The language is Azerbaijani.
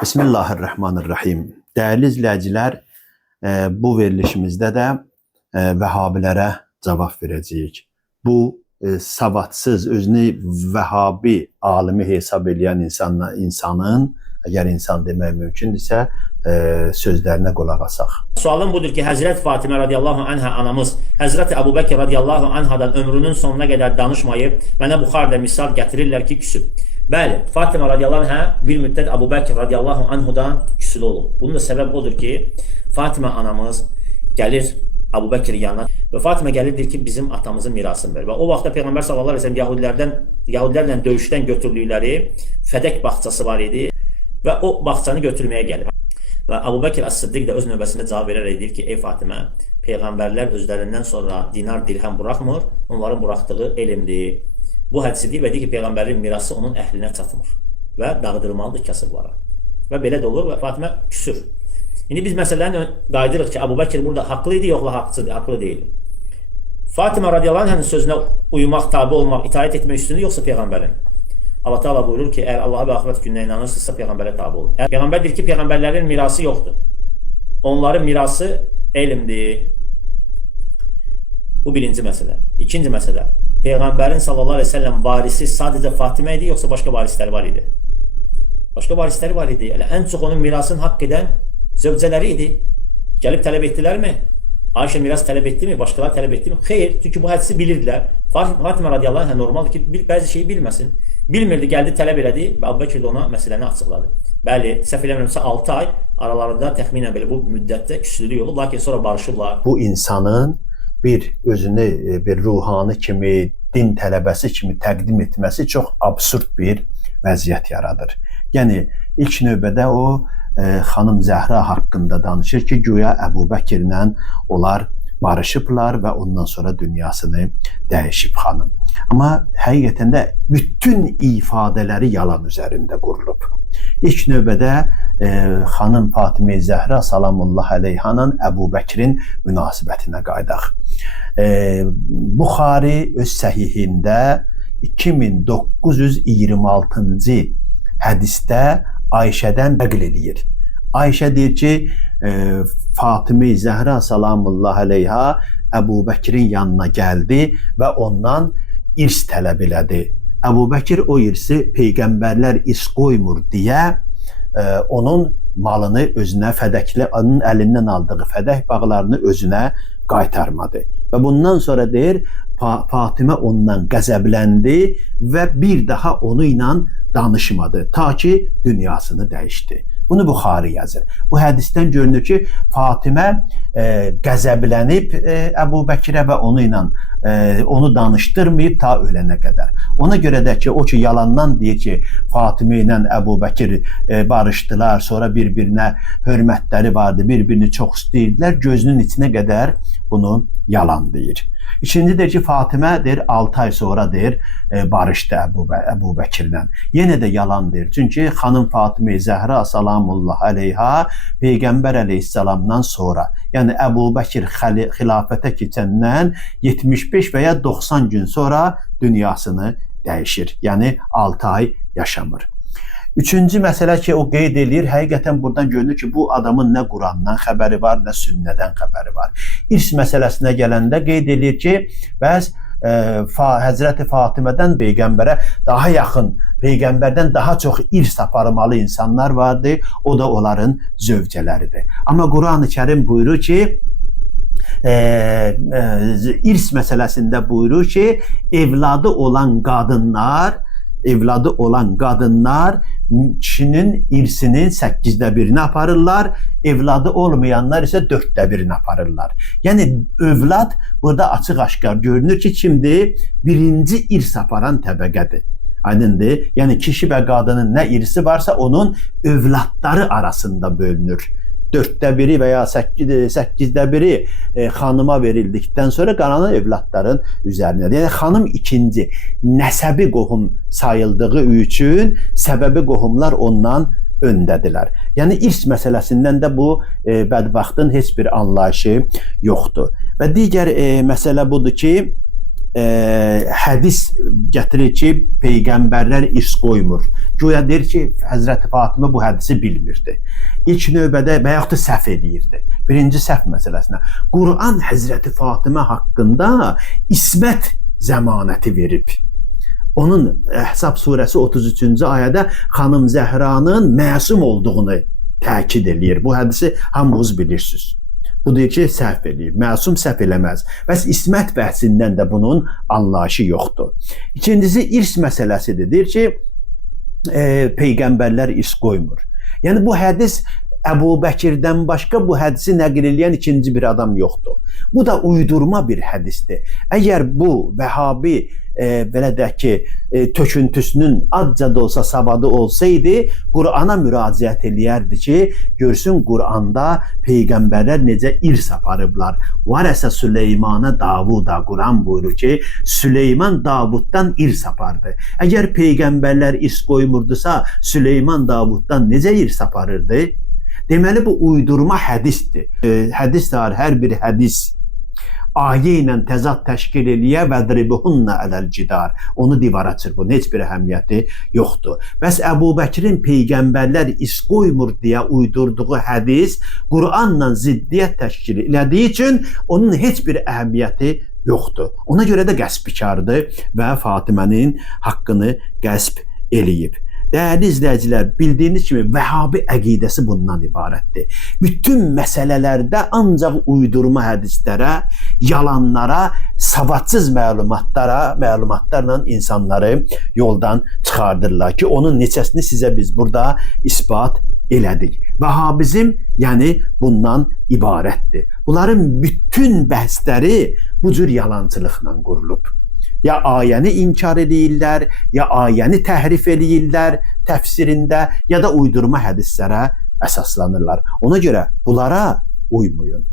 Bismillahirrahmanirrahim. Değerli izləyicilər, bu verilişimizdə də Vəhabilərə cavab verəcəyik. Bu savadsız, özünü Vəhabi alimi hesab edən insanın, əgər insan demək mümkündürsə, sözlərinə qulaq asaq. Sualım budur ki, Həzrət Fatimə radiyallahu anhə anamız Həzrət Əbu Bəkir radiyallahu anhadan ömrünün sonuna qədər danışmayıb, mənə Buxarda misal gətirirlər ki, küsüb. Bəli, Fatimə radiyallahu anhə bir müddət Əbu Bəkir radiyallahu anhudan küsülü olub. Bunun da səbəb odur ki, Fatimə anamız gəlir Əbu Bəkirin yanına və Fatimə gəlir deyir ki, bizim atamızın mirasını ver. Və o vaxtda Peyğəmbər sallallahu əleyhi və səlləm Yahudilərlə döyüşdən götürdükləri Fədək bağçası var idi və o bağçanı götürməyə gəlir. Və Əbu Bəkir Əs-Siddiq də öz növbəsində cavab verərək deyir ki, ey Fatimə, Peyğəmbərlər özlərindən sonra dinar, dirhəm buraxmır, onların buraxdığı elmdir. Bu hədisi deyir və deyir ki, Peyğəmbərin mirası onun əhlinə çatmır və dağıdırmalıdır kasıblara. Və belə də olur və Fatimə küsür. İndi biz məsələni qaydırıq ki, Əbu Bəkir burada haqlı idi, yoxla haqlı deyil. Fatimə radiyallahu anhənin sözünə uymaq, tabi olmaq, itaət etmək üstündür, yoxsa Peyğəmbərin? Allah Teala buyurur ki, əgər Allah'a və axirət gününə inanırsınızsa Peyğəmbərə tabi olun. Peyğəmbər deyir ki, Peyğəmbərlərin mirası yoxdur. Onların mirası elmdir. Bu birinci məsələ. İkinci məsələ. Peyğəmbərin sallallahu aleyhi ve sellem varisi sadəcə Fatimə idi, yoxsa başqa varisləri var idi? Başqa varisləri var idi. Ən çox onun mirasını haqq edən zövcələri idi. Gəlib tələb etdilərmi? Ayşə miras tələb etdimi? Başqaları tələb etdimi? Xeyr, çünki bu hədisi bilirdilər. Fatimə radiyallahu anh normaldır ki, bəzi şeyi bilməsin. Bilmirdi, gəldi, tələb elədi və Əbu Bəkir də ona məsələni açıqladı. Bəli, səhv eləmirəmsə 6 ay aralarında təxminən belə bu müddətdə küslülük olub, lakin sonra barışıblar. Bu insanın özünü bir ruhani kimi, din tələbəsi kimi təqdim etməsi çox absurd bir vəziyyət yaradır. Yəni, ilk növbədə o, xanım Zəhra haqqında danışır ki, güya Əbu Bəkirlə onlar barışıblar və ondan sonra dünyasını dəyişib xanım. Amma həqiqətən də bütün ifadələri yalan üzərində qurulub. İlk növbədə xanım Fatimə Zəhra salamullah əleyhanın Əbu Bəkirin münasibətinə qaydaq. Buxari öz səhihində 2926-cı hədisdə Ayşədən nəql edir. Ayşə deyir ki, Fatimə Zəhra salamullah əleyha Əbu Bəkirin yanına gəldi və ondan irs tələb elədi. Əbu Bəkir o irsi Peyğəmbərlər irs qoymur deyə onun malını özünə, onun əlindən aldığı fədək bağlarını özünə qaytarmadı. Və bundan sonra deyir, Fatimə ondan qəzəbləndi və bir daha onu ilə danışmadı, ta ki dünyasını dəyişdi. Bunu Buxari yazır. Bu hədisdən görünür ki, Fatimə qəzəblənib Əbu Bəkirə və onu danışdırmayıb ta ölənə qədər. Ona görə də ki, o ki yalandan deyir ki, Fatimə ilə Əbu Bəkir barışdılar, sonra bir-birinə hörmətləri vardı, bir-birini çox istəyirdilər, gözünün içinə qədər bunu yalan deyir. İkinci deyir ki, Fatimə deyir 6 ay sonra deyir barışdı Əbu Bəkirlə. Yenə də yalan deyir. Çünki xanım Fatimə Zəhra salamullah əleyha Peyğəmbər əleyhissalamdan sonra, yəni Əbu Bəkir xilafətə keçəndən 75 və ya 90 gün sonra dünyasını dəyişir. Yəni 6 ay yaşamır. Üçüncü məsələ ki, o qeyd edir, həqiqətən buradan görünür ki, bu adamın nə Qurandan xəbəri var, nə sünnədən xəbəri var. İrs məsələsinə gələndə qeyd edir ki, bəs Həzrəti Fatimədən Peyğəmbərə daha yaxın, Peyğəmbərdən daha çox irs aparmalı insanlar vardı, o da onların zövcələridir. Amma Quran-ı Kərim buyurur ki, irs məsələsində buyurur ki, evladı olan qadınlar kişinin irsinin 8də birini aparırlar, evladı olmayanlar isə 4də birini aparırlar. Yəni, övlad burada açıq-aşkar görünür ki, kimdir? Birinci irs aparan təbəqədir. Aydındır? Yəni, kişi və qadının nə irsi varsa, onun övladları arasında bölünür. 4də biri və ya 8də biri xanıma verildikdən sonra qalanı evladların üzərinədir. Yəni, xanım ikinci nəsəbi qohum sayıldığı üçün səbəbi qohumlar ondan öndədirlər. Yəni, irs məsələsindən də bu bədbaxtın heç bir anlayışı yoxdur. Və digər məsələ budur ki, hədis gətirir ki, peyğəmbərlər irs qoymur. Güya deyir ki, Həzrəti Fatimə bu hədisi bilmirdi. İlk növbədə və yaxud da səhv eləyirdi. Birinci səhv məsələsinə. Quran Həzrəti Fatimə haqqında ismət zəmanəti verib. Onun Əhzab surəsi 33-cü ayədə xanım Zəhranın məsum olduğunu təkid eləyir. Bu hədisi hamınız bilirsiniz. Bu deyir ki, səhv eləyib. Məsum səhv eləməz. Bəs ismət bəhsindən də bunun anlayışı yoxdur. İkincisi, irs məsələsidir. Deyir ki, peyğəmbərlər irs qoymur. Yəni, bu hədis Əbu Bəkirdən başqa bu hədisi nəql edən ikinci bir adam yoxdur. Bu da uydurma bir hədisdir. Əgər bu Vəhabi belə deyək ki, töküntüsünün azca da olsa savadı olsaydı, Qur'ana müraciət eləyərdi ki, görsün Qur'anda peyğəmbərlər necə irs aparıblar. Varəsə Süleymana Davuda, Qur'an buyurur ki, Süleyman Davuddan irs apardı. Əgər peyğəmbərlər irs qoymurdusa, Süleyman Davuddan necə irs aparırdı? Deməli, bu uydurma hədisdir. Hədis var, hər bir hədis ayə ilə təzad təşkil eləyə və dribuhunna ələl-cidar. Onu divara çırpın, heç bir əhəmiyyəti yoxdur. Bəs Əbu Bəkirin peyğəmbərlər irs qoymur deyə uydurduğu hədis Qur'anla ziddiyyət təşkil elədiyi üçün onun heç bir əhəmiyyəti yoxdur. Ona görə də qəsbkardır və Fatimənin haqqını qəsb eləyib. Dəyərli izləyicilər, bildiyiniz kimi Vəhabi əqidəsi bundan ibarətdir. Bütün məsələlərdə ancaq uydurma hədislərə, yalanlara, savadsız məlumatlarla insanları yoldan çıxardırlar ki, onun neçəsini sizə biz burada isbat elədik. Vəhabizm, yəni bundan ibarətdir. Bunların bütün bəhsləri bu cür yalançılıqla qurulub. Ya ayəni inkar edirlər, ya ayəni təhrif edirlər təfsirində, ya da uydurma hədislərə əsaslanırlar. Ona görə bunlara uymayın.